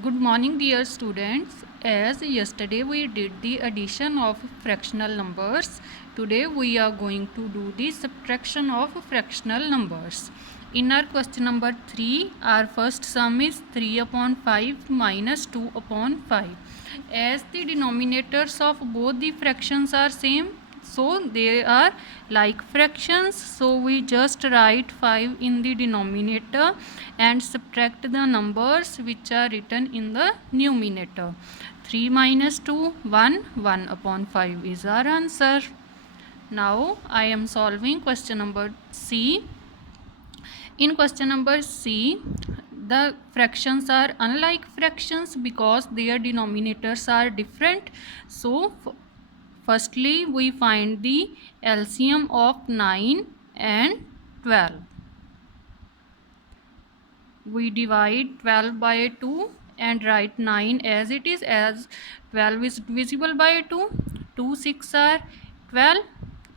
Good morning, dear students. As yesterday we did the addition of fractional numbers, today we are going to do the subtraction of fractional numbers. In our question number 3, our first sum is 3 upon 5 minus 2 upon 5. As the denominators of both the fractions are same, so they are like fractions, so we just write 5 in the denominator and subtract the numbers which are written in the numerator. 3 minus 2 1 1 upon 5 is our answer. Now I am solving question number C. In question number C, the fractions are unlike fractions because their denominators are different. So firstly we find the LCM of 9 and 12. We divide 12 by 2 and write 9 as it is, as 12 is divisible by 2. 2 6 are 12.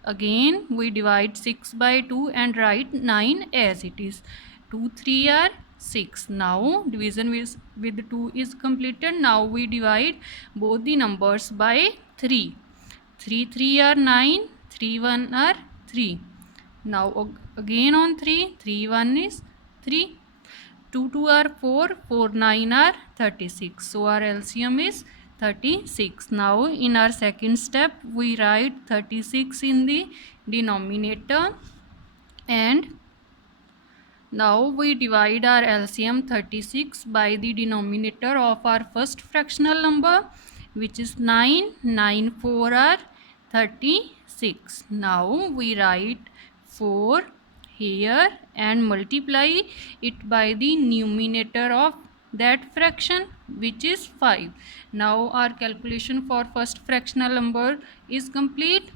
Again we divide 6 by 2 and write 9 as it is. 2 3 are 6. Now division with 2 is completed. Now we divide both the numbers by 3. 3 3 are 9. 3 1 are 3. Now again on 3. 3 1 is 3. 2 2 are 4, 4 9 are 36. So our LCM is 36. Now in our second step we write 36 in the denominator, and now we divide our LCM 36 by the denominator of our first fractional number, which is 9. 9 4 are 36. Now we write 4 here and multiply it by the numerator of that fraction, which is 5. Now our calculation for first fractional number is complete.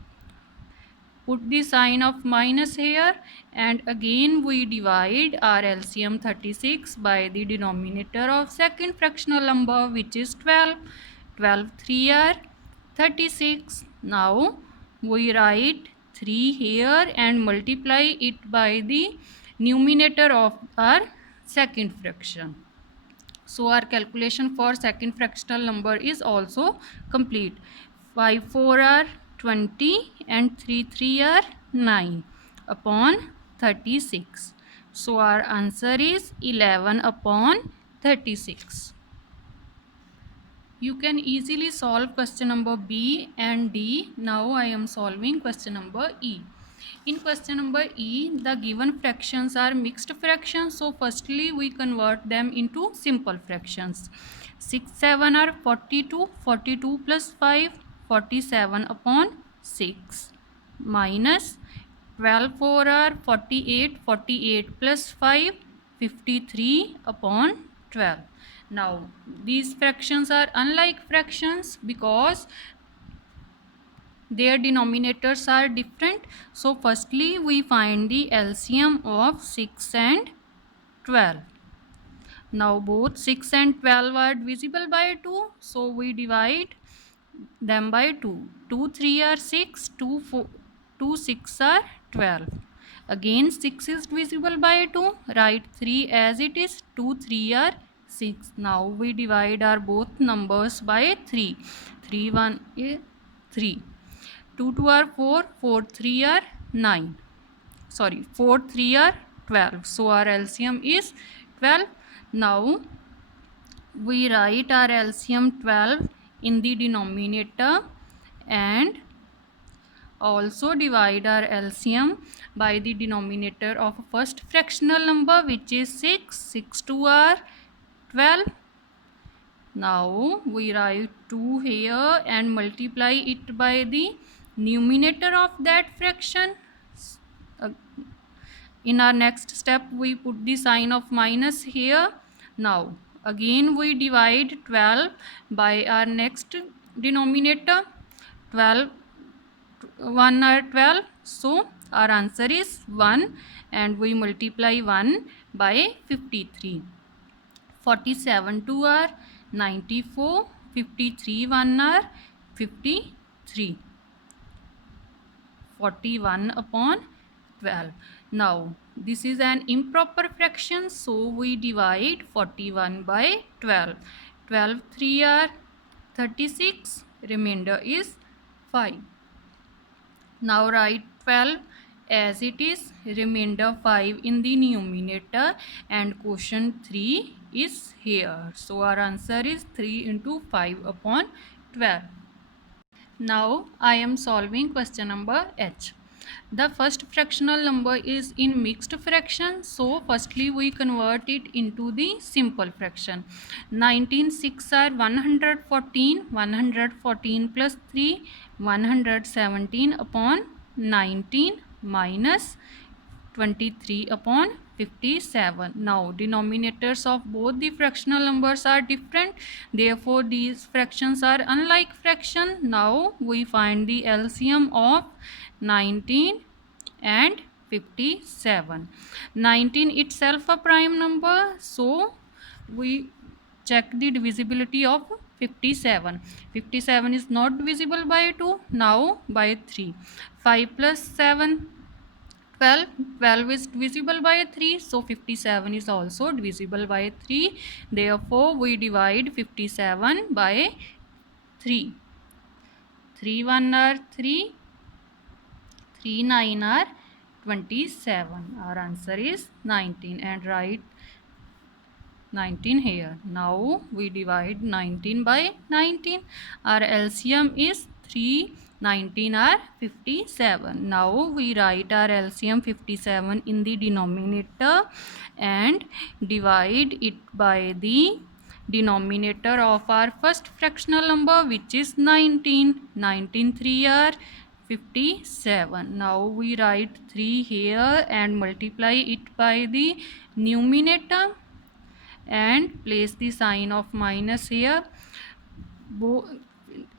Put the sign of minus here, and again we divide our LCM 36 by the denominator of second fractional number, which is 12. 12 3 are 36. Now we write 3 here and multiply it by the numerator of our second fraction. So our calculation for second fractional number is also complete. 5 4 are 20 and 3 3 are 9 upon 36. So our answer is 11 upon 36. You can easily solve question number B and D. Now I am solving question number E. In question number E, the given fractions are mixed fractions. So firstly we convert them into simple fractions. 6 7 are 42. 42 plus 5, 47 upon 6, minus 12 4 are 48. 48 plus 5, 53 upon 12. Now these fractions are unlike fractions because their denominators are different. So firstly we find the LCM of 6 and 12. Now both 6 and 12 are divisible by 2, so we divide them by 2. 2 3 are 6. 2 4 2 6 are 12. Again 6 is divisible by 2. Write 3 as it is. 2 3 are 6. Now we divide our both numbers by 3. 3 1 is 3. 2 2 are 4. 4 3 are 9. Sorry, 4 3 are 12. So our LCM is 12. Now we write our LCM 12 in the denominator and also divide our LCM by the denominator of first fractional number, which is 6. 6 2 are 12. Now we write 2 here and multiply it by the numerator of that fraction. In our next step we put the sign of minus here. Now again we divide 12 by our next denominator. 12 1 are 12, so our answer is 1, and we multiply 1 by 53. 47 2 are 94. 53 1 are 53. 41 upon 12. Now this is an improper fraction, so we divide 41 by 12. 12 3 are 36, remainder is 5. Now write 12 as it is, remainder 5 in the numerator, and quotient 3 is here. So our answer is 3 into 5 upon 12. Now I am solving question number H. The first fractional number is in mixed fraction. So firstly we convert it into the simple fraction. 19 6 are 114. 114 plus 3, 117 upon 19 minus 23 upon 57. Now denominators of both the fractional numbers are different, therefore these fractions are unlike fraction. Now we find the LCM of 19 and 57. 19 itself a prime number, so we check the divisibility of 57. 57 is not divisible by 2. Now by 3. 5 plus 7, 12. 12 is divisible by 3, so 57 is also divisible by 3. Therefore we divide 57 by 3. 3 1 are 3, 3 9 are 27. Our answer is 19, and write 19 here. Now we divide 19 by 19. Our LCM is 3. 19 are 57. Now we write our LCM 57 in the denominator and divide it by the denominator of our first fractional number, which is 19. 19 3 are 57. Now we write 3 here and multiply it by the numerator and place the sign of minus here.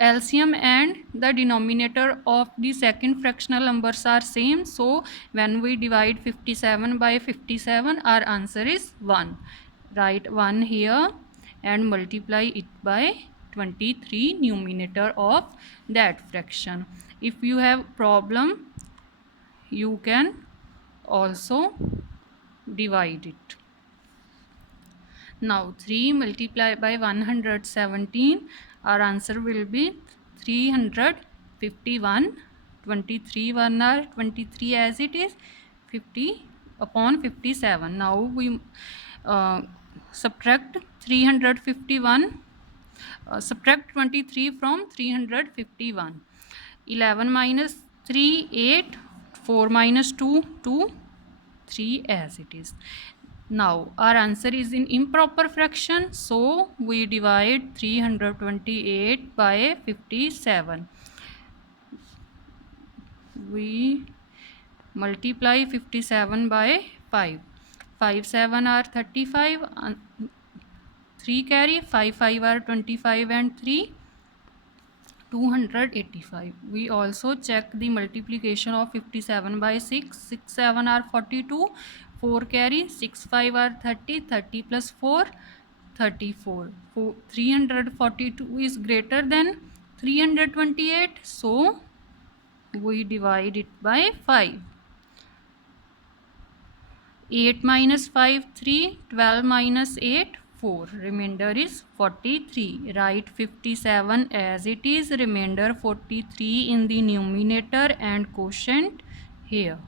LCM and the denominator of the second fractional numbers are same, so when we divide 57 by 57, our answer is 1. Write 1 here and multiply it by 23, numerator of that fraction. If you have problem, you can also divide it. Now 3 multiplied by 117, our answer will be 351. 23 1 are 23 as it is, 50 upon 57. Now we subtract 351, subtract 23 from 351. 11 minus 3 8, 4 minus 2 2, 3 as it is. Now our answer is in improper fraction, so we divide 328 by 57. We multiply 57 by 5. 5 7 are 35, 3 carry, 5 5 are 25 and 3 285. We also check the multiplication of 57 by 6. 6 7 are 42, 4 carry, 6 5 are 30, 30 plus 4 34. 342 is greater than 328, so we divide it by 5. 8 minus 5 3, 12 minus 8 4, remainder is 43. Write 57 as it is, remainder 43 in the numerator and quotient here.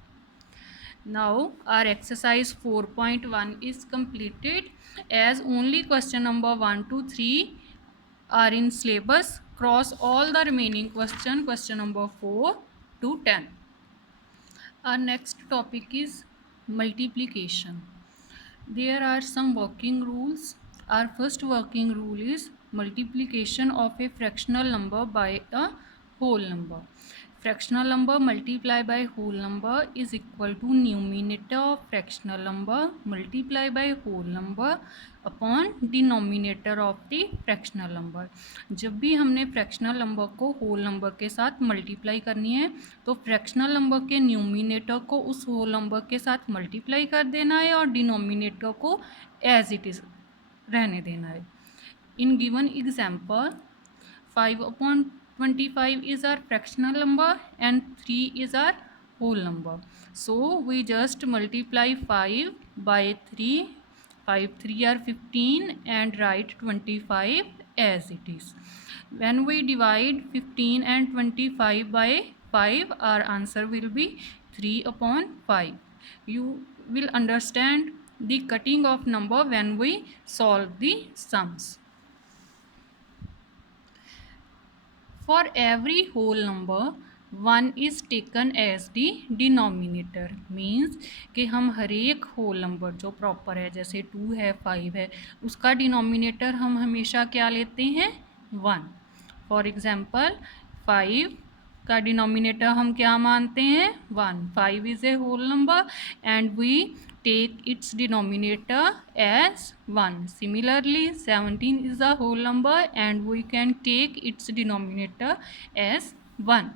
Now our exercise 4.1 is completed. As only question number 1 to 3 are in syllabus, cross all the remaining question number 4 to 10. Our next topic is multiplication. There are some working rules. Our first working rule is multiplication of a fractional number by a whole number. Fractional number multiplied by whole number is equal to numerator of fractional number multiplied by whole number upon denominator of the fractional number. जब भी हमने fractional number को whole number के साथ multiply करनी है तो fractional number के न्यूमिनेटर को उस होल नंबर के साथ मल्टीप्लाई कर देना है और डिनोमिनेटर को एज इट इज़ रहने देना है. In given example 5/25 is our fractional number and 3 is our whole number. So we just multiply 5 by 3 5 3 are 15 and write 25 as it is. When we divide 15 and 25 by 5, our answer will be 3 upon 5. You will understand the cutting of number when we solve the sums. For every whole number, 1 is taken as the denominator. Means कि हम हर एक whole number जो proper है, जैसे 2 है 5 है, उसका denominator हम हमेशा क्या लेते हैं? 1. फॉर एग्जाम्पल 5 का डिनोमिनेटर हम क्या मानते हैं? 1. 5 is a whole number and we take its denominator as 1. Similarly, 17 is a whole number and we can take its denominator as 1.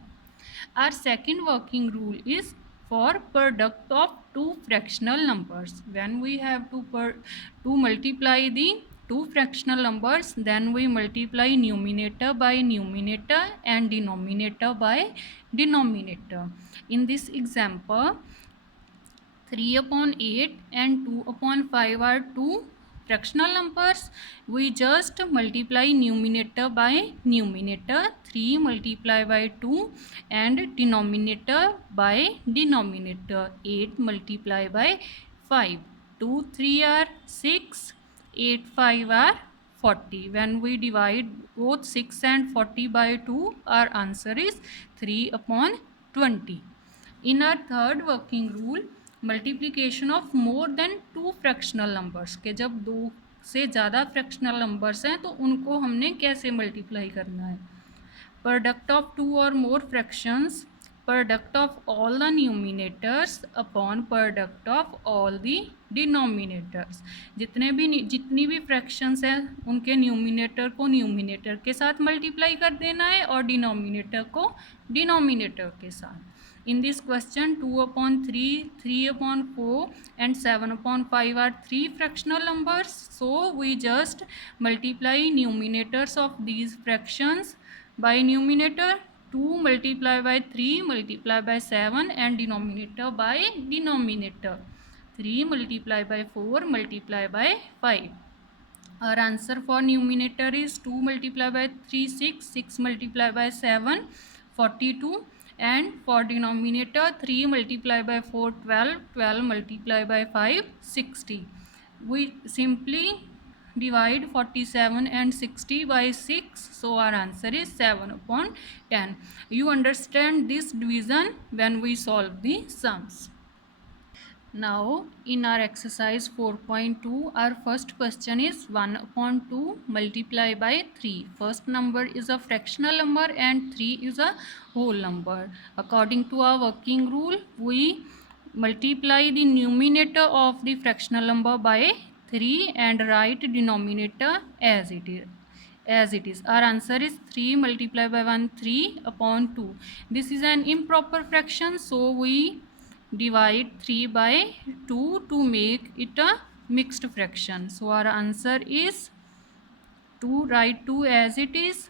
Our second working rule is for product of two fractional numbers. When we have to multiply the two fractional numbers, then we multiply numerator by numerator and denominator by denominator. In this example, 3 upon 8 and 2 upon 5 are two fractional numbers. We just multiply numerator by numerator. 3 multiply by 2 and denominator by denominator. 8 multiply by 5. 2 3 are 6, 8 5 are 40. When we divide both 6 and 40 by 2, our answer is 3 upon 20. In our third working rule, multiplication of more than 2 fractional numbers के जब 2 से ज़्यादा fractional numbers हैं तो उनको हमने कैसे multiply करना है? प्रोडक्ट ऑफ 2 और more fractions, product of all the numerators upon product of all the denominators. जितनी भी फ्रैक्शंस हैं उनके न्यूमिनेटर को न्यूमिनेटर के साथ मल्टीप्लाई कर देना है और डिनोमिनेटर को डिनोमिनेटर के साथ. In this question, 2 upon 3, 3 upon 4 and 7 upon 5 are 3 fractional numbers. So we just multiply numerators of these fractions by numerator. 2 multiply by 3 multiply by 7 and denominator by denominator. 3 multiply by 4 multiply by 5. Our answer for numerator is 2 multiply by 3 6, 6 multiply by 7 42, and for denominator 3 multiply by 4 12, 12 multiply by 5 60. We simply divide 47 and 60 by 6, so our answer is 7 upon 10. You understand this division when we solve the sums. Now in our exercise 4.2, our first question is 1 upon 2 multiply by 3. First number is a fractional number and 3 is a whole number. According to our working rule, we multiply the numerator of the fractional number by 3 and write denominator as it is. Our answer is 3 multiplied by 1, 3 upon 2. This is an improper fraction, so we divide 3 by 2 to make it a mixed fraction. So our answer is 2. Write 2 as it is,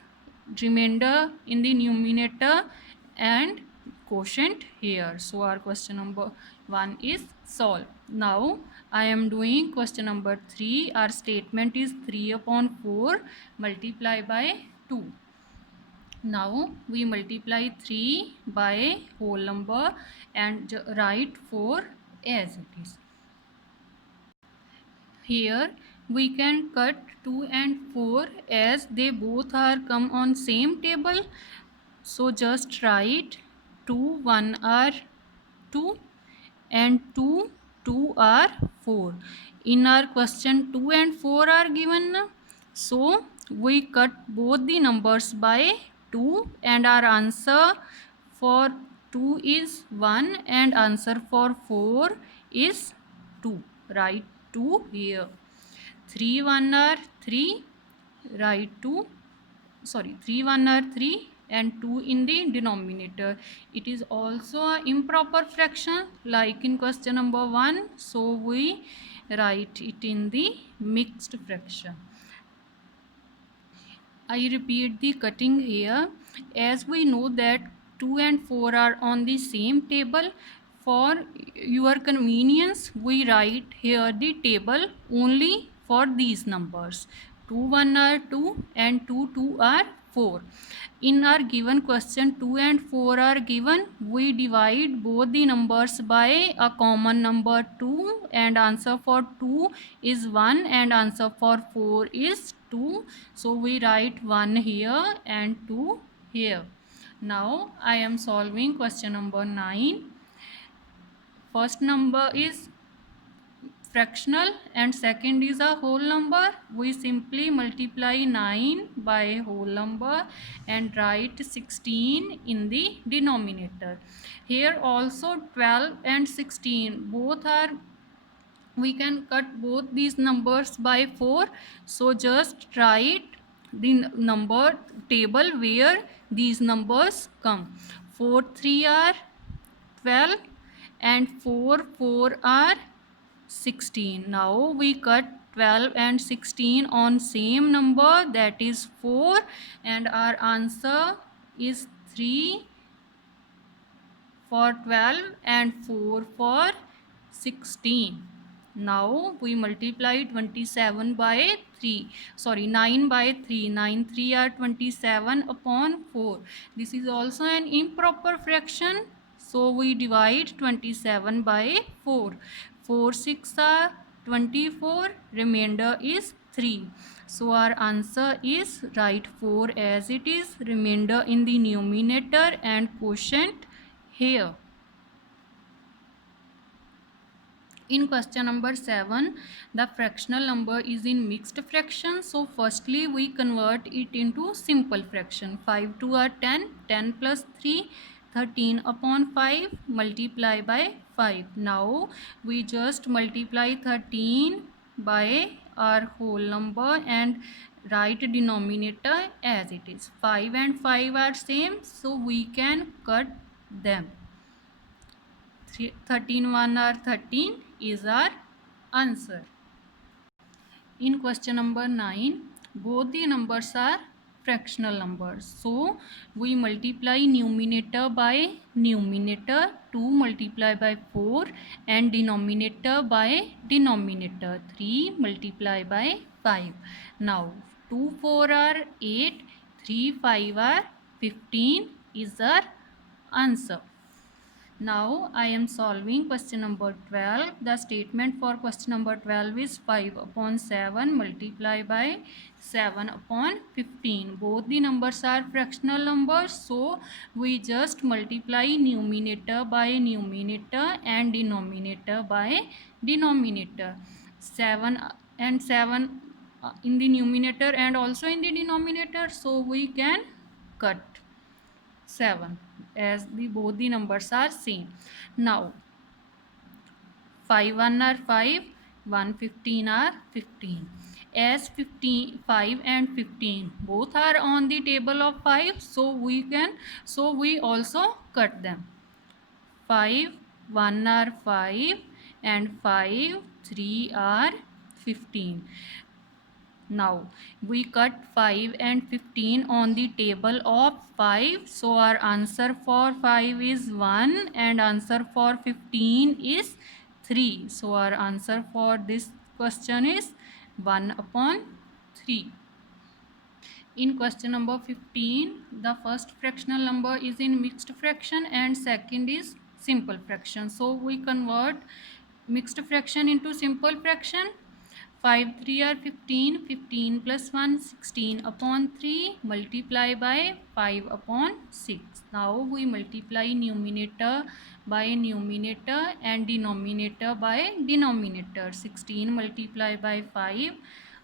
remainder in the numerator and quotient here. So our question number 1 is solved. Now I am doing question number 3. Our statement is 3 upon 4 multiply by 2. Now we multiply 3 by whole number and write 4 as it is. Here we can cut 2 and 4 as they both are come on same table. So just write 2 1 are 2 and 2 2 are 4. In our question 2 and 4 are given, so we cut both the numbers by 2 and our answer for 2 is 1 and answer for 4 is 2. Write 2 here. 3 1 are 3, write 2, 3 1 are 3 and 2 in the denominator. It is also an improper fraction like in question number 1, so we write it in the mixed fraction. I repeat the cutting here. As we know that 2 and 4 are on the same table, for your convenience, we write here the table only for these numbers. 2 1 are 2 and 2 2 are 4. In our given question 2 and 4 are given. We divide both the numbers by a common number 2, and answer for 2 is 1 and answer for 4 is 2. So we write 1 here and 2 here. Now I am solving question number 9. First number is fractional and second is a whole number. We simply multiply 9 by whole number and write 16 in the denominator. Here also 12 and 16 both are, we can cut both these numbers by 4. So just write the number table where these numbers come. 4 3 are 12 and 4 4 are 16. Now we cut 12 and 16 on same number, that is 4, and our answer is 3 for 12 and 4 for 16. Now we multiply 27 by 3, sorry 9 by 3. 9 3 are 27 upon 4. This is also an improper fraction, so we divide 27 by 4. 4 6 are 24, remainder is 3. So our answer is write 4 as it is, remainder in the numerator and quotient here. In question number 7, the fractional number is in mixed fraction. So firstly we convert it into simple fraction. 5 2 are 10, 10 plus 3, 13 upon 5, multiply by 5. Now we just multiply 13 by our whole number and write denominator as it is. 5 and 5 are same, so we can cut them. 13 1 are 13 is our answer. In question number 9, both the numbers are fractional numbers. So we multiply numerator by numerator, 2 multiply by 4, and denominator by denominator, 3 multiply by 5. Now 2 4 are 8, 3 5 are 15 is our answer. Now I am solving question number 12. The statement for question number 12 is 5 upon 7 multiply by 7 upon 15. Both the numbers are fractional numbers, so we just multiply numerator by numerator and denominator by denominator. 7 and 7 in the numerator and also in the denominator, so we can cut 7 as both the numbers are same. Now 5 1 are 5, 1 15 are 15. As 15 5 and 15 both are on the table of 5, so we also cut them. 5 1 are 5 and 5 3 are 15. Now we cut 5 and 15 on the table of 5, so our answer for 5 is 1 and answer for 15 is 3. So our answer for this question is 1 upon 3. In question number 15, the first fractional number is in mixed fraction and second is simple fraction. So we convert mixed fraction into simple fraction. 5 3 are 15, 15 plus 1 16 upon 3 multiply by 5 upon 6. Now we multiply numerator by numerator and denominator by denominator. 16 multiply by 5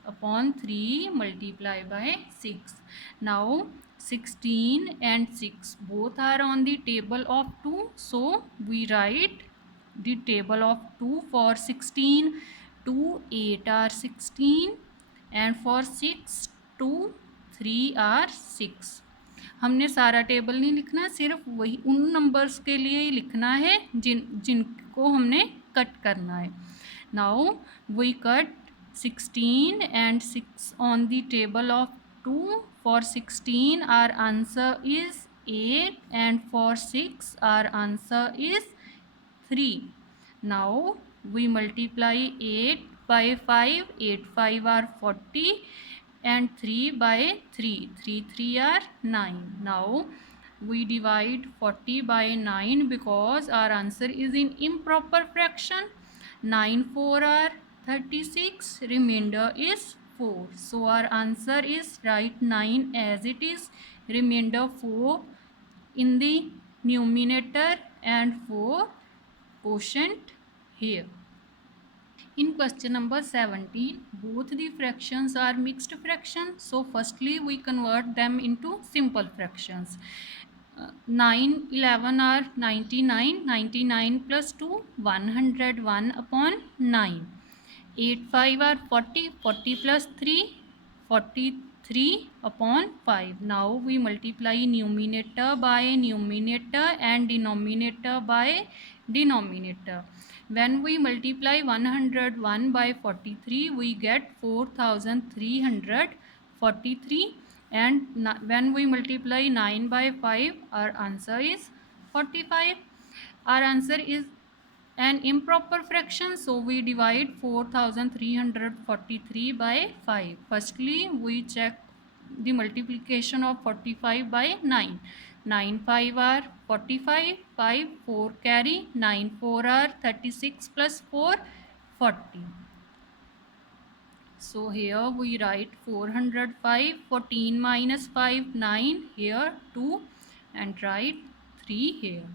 upon 3 multiply by 6. Now 16 and 6 both are on the table of 2, so we write the table of 2 for 16. 2 8 are 16 and for 6 2 3 are 6. हमने सारा table नहीं लिखना, सिर्फ वही उन numbers के लिए ही लिखना है जिनको हमने कट करना है. Now we cut 16 and 6 on the table of 2. For 16 our answer is 8 and for 6 our answer is 3. Now we multiply 8 by 5. 8 5 are 40 and 3 by 3. 3 3 are 9. Now we divide 40 by 9 because our answer is in improper fraction. 9 4 are 36. Remainder is 4. So our answer is write 9 as it is. Remainder 4 in the numerator and 4 quotient here. In question number 17, both the fractions are mixed fractions. So firstly we convert them into simple fractions. 9 11 are 99. 99 plus 2 101 upon 9. 8 5 are 40. 40 plus 3 43 upon 5. Now we multiply numerator by numerator and denominator by denominator. When we multiply 101 by 43, we get 4343, and when we multiply 9 by 5, our answer is 45. Our answer is an improper fraction, so we divide 4343 by 5. Firstly we check the multiplication of 45 by 9. 9 5 are 45, 5 4 carry, 9 4 are 36 plus 4 40. So here we write 405. 14 minus 5 9, here 2, and write 3 here.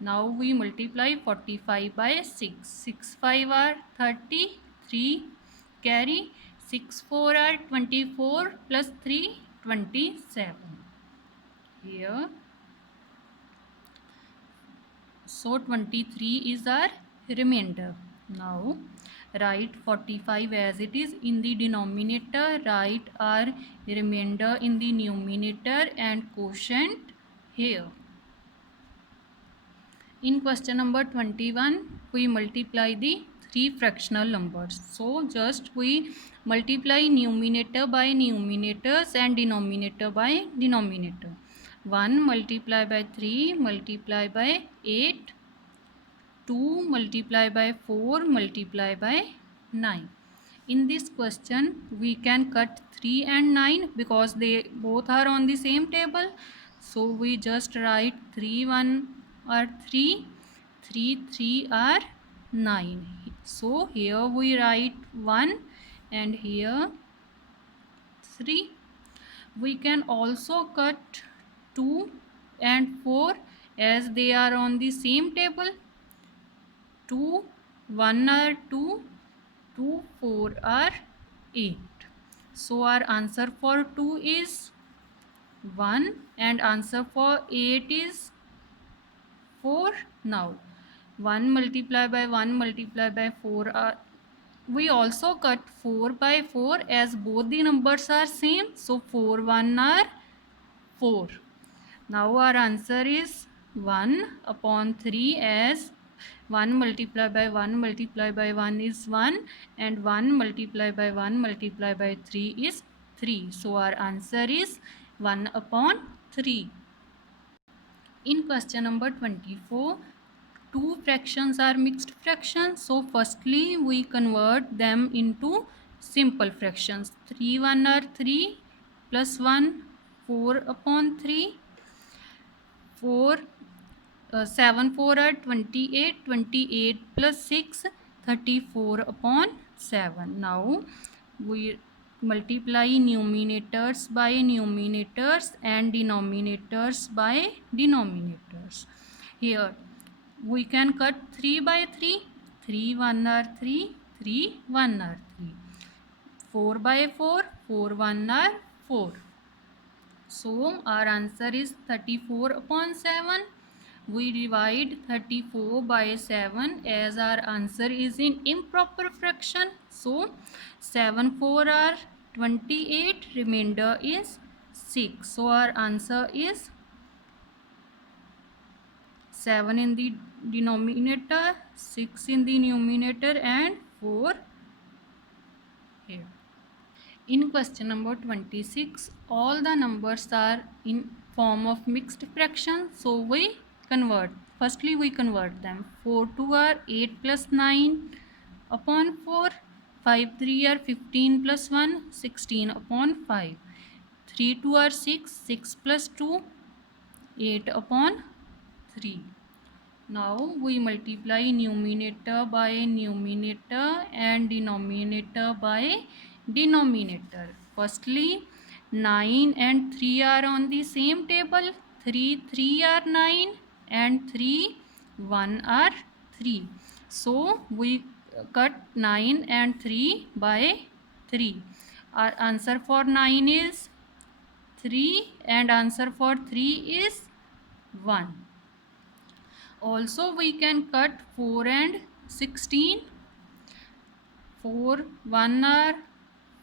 Now we multiply 45 by 6. 6 5 are 30, 3 carry, 6 4 are 24 plus 3 27 here. So 23 is our remainder. Now write 45 as it is in the denominator, write our remainder in the numerator and quotient here. In question number 21, we multiply the three fractional numbers. So just we multiply numerator by numerators and denominator by denominator. 1 multiply by 3 multiply by 8, 2 multiply by 4 multiply by 9. In this question we can cut 3 and 9 because they both are on the same table. So we just write 3 1 are 3, 3 3 are 9. So here we write 1 and here 3. We can also cut 2 and 4 as they are on the same table. 2 1 are 2, 2 4 are 8. So our answer for 2 is 1 and answer for 8 is 4. Now 1 multiply by 1 multiply by 4 are, we also cut 4 by 4 as both the numbers are same. So 4 1 are 4. Now our answer is 1 upon 3 as 1 multiply by 1 multiply by 1 is 1 and 1 multiply by 1 multiply by 3 is 3. So our answer is 1 upon 3. In question number 24, two fractions are mixed fractions. So firstly we convert them into simple fractions. 3 1 are 3 plus 1 4 upon 3. 4 7 4 are 28, 28 plus 6 34 upon 7. Now we multiply numerators by numerators and denominators by denominators. Here we can cut 3 by 3. 3 1 are 3, 3 1 are 3. 4 by 4, 4 1 are 4. So our answer is 34 upon 7. We divide 34 by 7 as our answer is in improper fraction. So 7 4 are 28, remainder is 6. So our answer is 7 in the denominator, 6 in the numerator and 4 here. In question number 26, all the numbers are in form of mixed fraction. So we convert. Firstly, we convert them. 4 2 are 8 plus 9 upon 4. 5 3 are 15 plus 1, 16 upon 5. 3 2 are 6, 6 plus 2, 8 upon 3. Now we multiply numerator by numerator and denominator by denominator. Firstly, 9 and 3 are on the same table. 3 are 9 and 3 1 are 3. So we cut 9 and 3 by 3. Our answer for 9 is 3 and answer for 3 is 1. Also we can cut 4 and 16. 4 1 are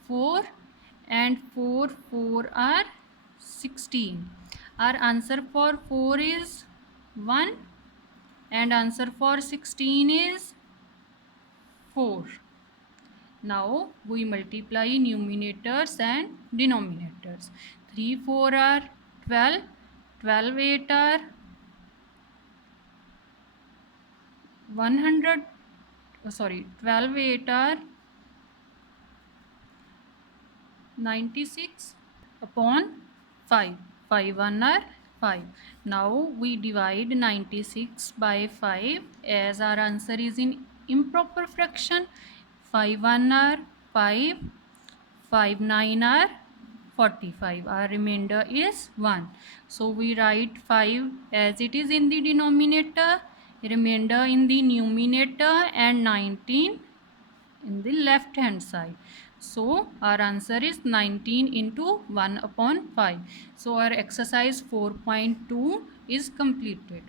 4 and 4 are 16. Our answer for 4 is 1 and answer for 16 is 4. Now we multiply numerators and denominators. 3 4 are 12, 12 8 are 100, 12 8 are 96 upon 5. 5 1 are 5. Now we divide 96 by 5 as our answer is in improper fraction. 5 1 are 5, 5 9 are 45. Our remainder is 1. So we write 5 as it is in the denominator, remainder in the numerator, and 19 in the left hand side. So our answer is 19 into 1 upon 5. So our exercise 4.2 is completed.